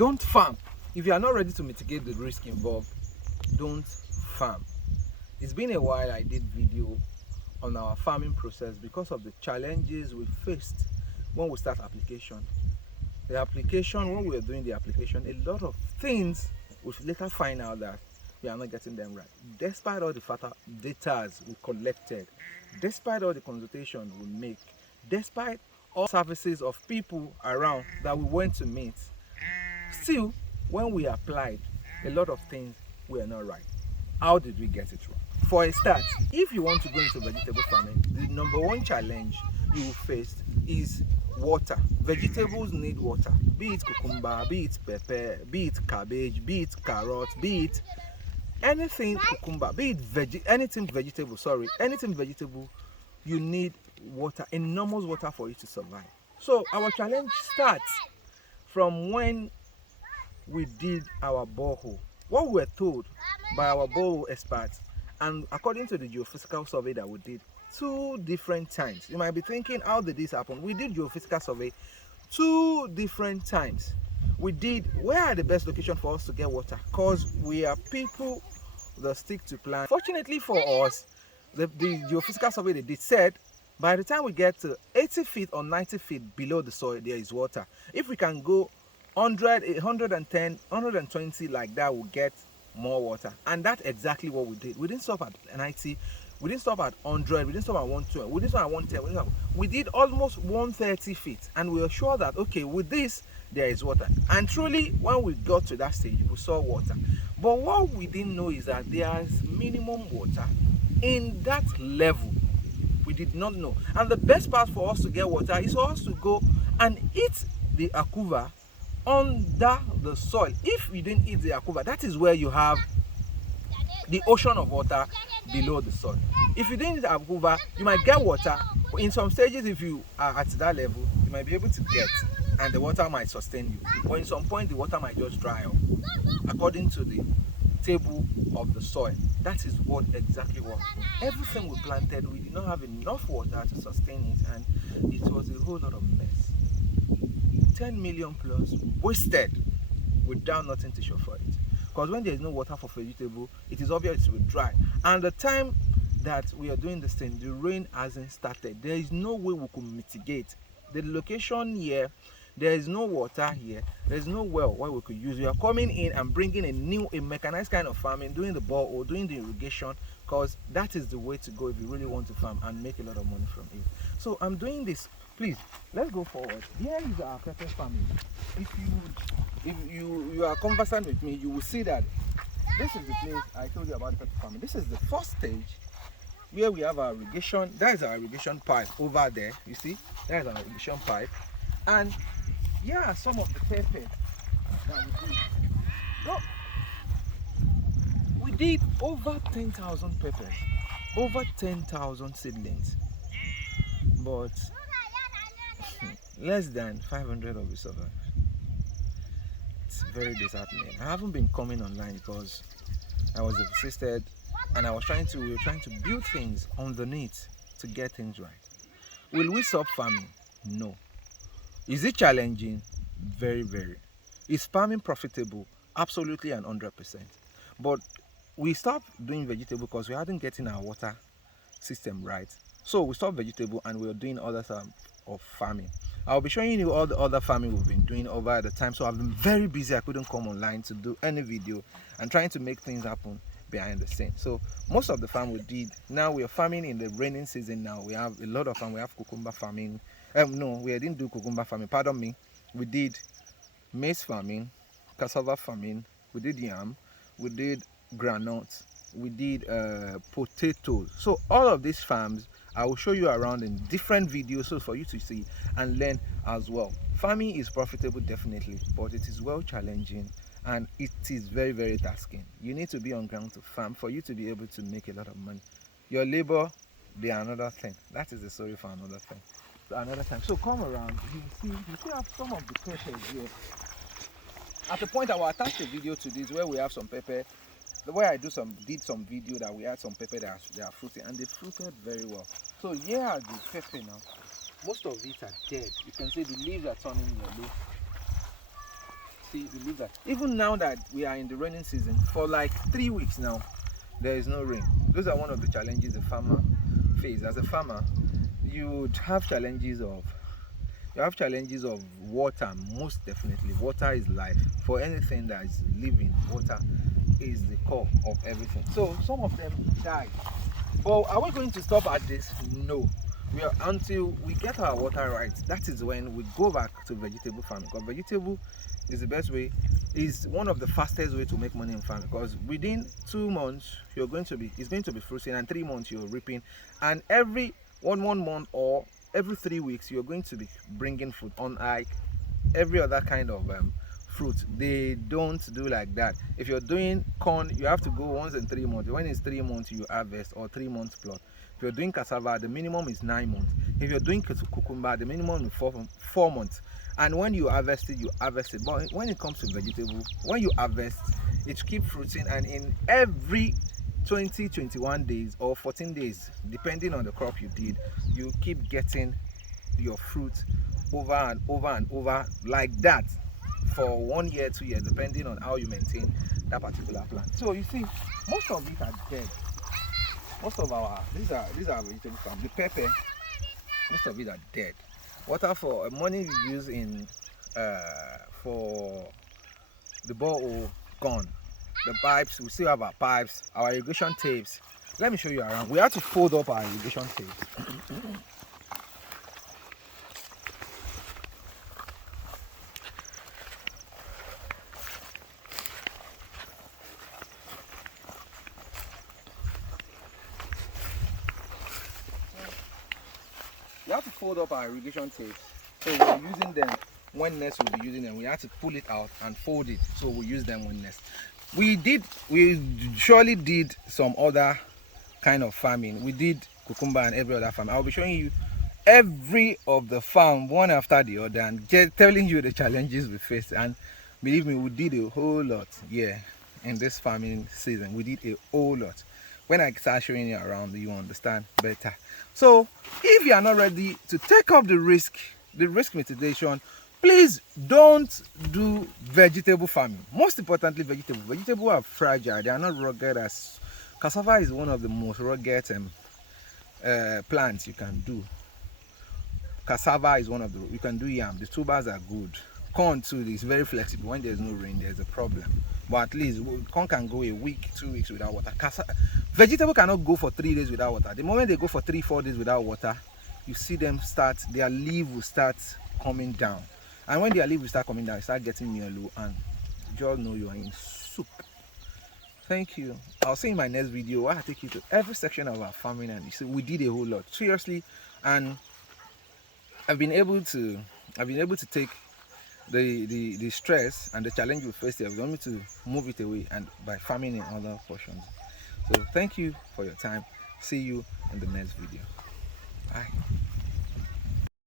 Don't farm. If you are not ready to mitigate the risk involved, don't farm. It's been a while I did video on our farming process because of the challenges we faced when we start application. The application, when we were doing the application, a lot of things we later find out that we are not getting them right. Despite all the data we collected, despite all the consultation we make, despite all services of people around that we went to meet, still, when we applied, a lot of things were not right. How did we get it wrong? For a start, if you want to go into vegetable farming, the number one challenge you will face is water. Vegetables need water, be it cucumber, be it pepper, be it cabbage, be it carrot, be it anything cucumber, be it anything vegetable, you need water, enormous water for it to survive. So our challenge starts from when we did our borehole. What we were told by our borehole experts, and according to the geophysical survey that we did 2 different times. You might be thinking, how did this happen? We did geophysical survey 2 different times. We did, where are the best location for us to get water? Because we are people that stick to plan. Fortunately for us, the geophysical survey they did said, by the time we get to 80 feet or 90 feet below the soil, there is water. If we can go 100, 110, 120 like that, we'll get more water. And that's exactly what we did. We didn't stop at 90, we didn't stop at 100, we didn't stop at 120, we didn't stop at 110. We did almost 130 feet, and we were sure that, okay, with this, there is water. And truly, when we got to that stage, we saw water. But what we didn't know is that there is minimum water in that level. We did not know. And the best part for us to get water is for us to go and eat the aquifer under the soil. If you didn't eat the aquifer, that is where you have the ocean of water below the soil. If you didn't eat the aquifer, you might get water. In some stages, if you are at that level, you might be able to get, and the water might sustain you. But in some point, the water might just dry up, according to the table of the soil. That is exactly what happened. Everything we planted, we did not have enough water to sustain it, and it was a whole lot of mess. 10 million plus wasted without nothing to show for it. Because when there is no water for vegetable, it is obvious it will dry. And the time that we are doing this thing, the rain hasn't started. There is no way we could mitigate. The location here, there is no water here, there is no well where we could use. We are coming in and bringing a mechanized kind of farming, doing the borehole, doing the irrigation, because that is the way to go if you really want to farm and make a lot of money from it. So I'm doing this. Please, let's go forward. Here is our pepper farming. If you are conversant with me, you will see that this is the place I told you about pepper farming. This is the first stage where we have our irrigation. That is our irrigation pipe over there. You see, that is our irrigation pipe. And here are some of the peppers that we did. So, we did over 10,000 peppers, over 10,000 seedlings, but less than 500 of it survived. It's very disheartening. I haven't been coming online because I was assisted, and we were trying to build things underneath to get things right. Will we stop farming? No. Is it challenging? Very, very. Is farming profitable? Absolutely and 100%. But we stopped doing vegetable because we hadn't getting our water system right. So we stopped vegetable and we were doing other types of farming. I'll be showing you all the other farming we've been doing over the time. So I've been very busy. I couldn't come online to do any video and trying to make things happen behind the scenes. So most of the farm we did, now we are farming in the raining season. Now we have a lot of farm. We have cucumber farming. No, we didn't do cucumber farming, pardon me. We did maize farming, cassava farming, we did yam, we did granules, we did potatoes. So all of these farms I will show you around in different videos so for you to see and learn as well. Farming is profitable definitely, but it is well challenging and it is very, very tasking. You need to be on ground to farm for you to be able to make a lot of money. Your labor, they are another thing. That is the story for another thing. Another time. So come around, you see have some of the peppers here. At the point I will attach a video to this where we have some pepper. The way I did some video that we had some pepper that are fruiting, and they fruited very well. So here are the pepper now. Most of it are dead. You can see the leaves are turning yellow. see the leaves that even now that we are in the raining season, for like 3 weeks now, there is no rain. Those are one of the challenges the farmer face. As a farmer, you would have challenges of water. Most definitely, water is life. For anything that is living, water is the core of everything. So some of them die. But are we going to stop at this? No. We are, until we get our water right. That is when we go back to vegetable farming. Because vegetable is the best way, is one of the fastest way to make money in farming. Because within 2 months it's going to be fruiting, and 3 months you're reaping, and every one month or every 3 weeks you're going to be bringing fruit. On like every other kind of fruit, they don't do like that. If you're doing corn, you have to go once in 3 months. When it's 3 months you harvest, or 3 months plot. If you're doing cassava, the minimum is 9 months. If you're doing cucumber, the minimum is 4 months. And when you harvest it, you harvest it. But when it comes to vegetable, when you harvest, it keeps fruiting, and in every 21 days or 14 days, depending on the crop you did, you keep getting your fruit over and over and over like that for 1 year, 2 years, depending on how you maintain that particular plant. So you see, most of it are dead. Most of our these are vegetable farm. The pepper, most of it are dead. Water for money we use in for the borehole gone. The pipes, we still have our pipes, our irrigation tapes. Let me show you around. We have to fold up our irrigation tapes. We have to fold up our irrigation tapes. So we're using them when next we'll be using them. We have to pull it out and fold it, so we'll use them when next. We surely did some other kind of farming. We did cucumber and every other farm. I'll be showing you every of the farm one after the other, and just telling you the challenges we faced. And believe me, we did a whole lot. Yeah, in this farming season we did a whole lot. When I start showing you around, you understand better. So if you are not ready to take up the risk mitigation, please don't do vegetable farming. Most importantly, vegetable are fragile. They are not rugged. As cassava is one of the most rugged plants you can do. Cassava is one of the, you can do yam. The tubers are good. Corn too is very flexible. When there's no rain, there's a problem. But at least corn can go a week, 2 weeks without water. Vegetable cannot go for 3 days without water. The moment they go for 3-4 days without water, you see them start, their leaf will start coming down. And when their leaf will start coming down, you start getting yellow, and you all know you are in soup. Thank you. I'll see you in my next video where I take you to every section of our farming, and you see we did a whole lot, seriously. And I've been able to take the stress and the challenge we faced here. We want me to move it away, and by farming in other portions. So thank you for your time. See you in the next video. Bye.